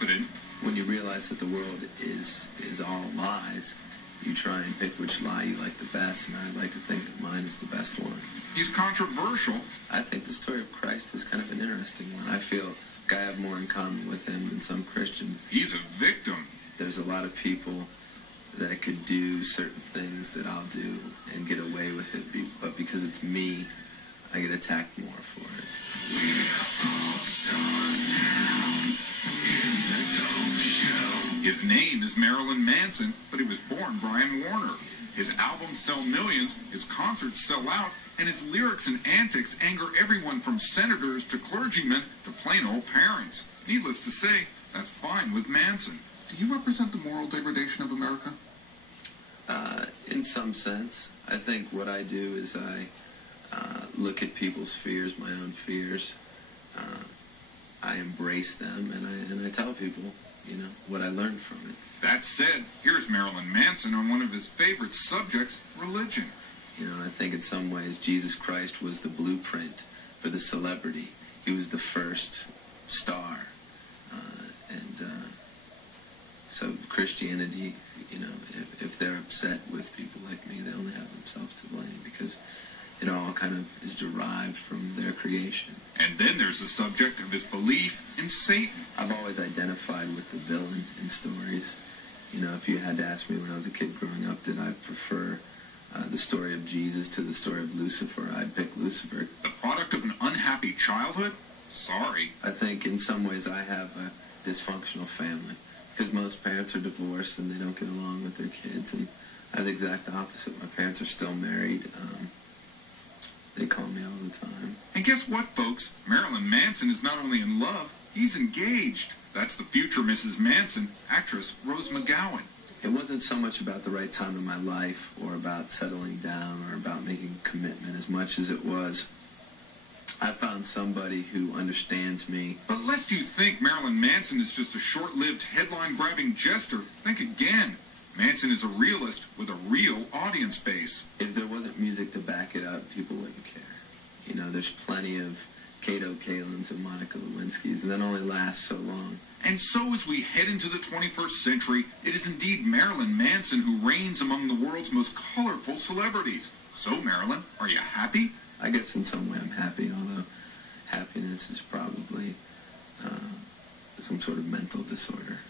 confident. When you realize that the world is all lies, you try and pick which lie you like the best, and I like to think that mine is the best one. He's controversial. I think the story of Christ is kind of an interesting one. I feel like I have more in common with him than some Christians. He's a victim. There's a lot of people that could do certain things that I'll do and get away with it, but because it's me, I get attacked more for it. We're all stars now in the dope show. His name is Marilyn Manson, but he was born Brian Warner. His albums sell millions, his concerts sell out, and his lyrics and antics anger everyone from senators to clergymen to plain old parents. Needless to say, that's fine with Manson. Do you represent the moral degradation of America? In some sense. I think what I do is I look at people's fears, my own fears. I embrace them, and I tell people, you know, what I learned from it. That said, here's Marilyn Manson on one of his favorite subjects, religion. You know, I think in some ways Jesus Christ was the blueprint for the celebrity. He was the first star. So Christianity, you know, if they're upset with people like me, they only have themselves to blame, because it all kind of is derived from their creation. And then there's the subject of his belief in Satan. I've always identified with the villain in stories. You know, if you had to ask me when I was a kid growing up, did I prefer the story of Jesus to the story of Lucifer, I'd pick Lucifer. The product of an unhappy childhood? Sorry. I think in some ways I have a dysfunctional family, because most parents are divorced and they don't get along with their kids, and I have the exact opposite. My parents are still married. They call me all the time. And guess what, folks? Marilyn Manson is not only in love, he's engaged. That's the future Mrs. Manson, actress Rose McGowan. It wasn't so much about the right time in my life or about settling down or about making a commitment as much as it was I found somebody who understands me. But lest you think Marilyn Manson is just a short-lived headline-grabbing jester, think again. Manson is a realist with a real audience base. If there wasn't music to back it up, people wouldn't care. You know, there's plenty of Kato Kalins and Monica Lewinsky's, and that only lasts so long. And so as we head into the 21st century, it is indeed Marilyn Manson who reigns among the world's most colorful celebrities. So, Marilyn, are you happy? I guess in some way I'm happy, although happiness is probably some sort of mental disorder.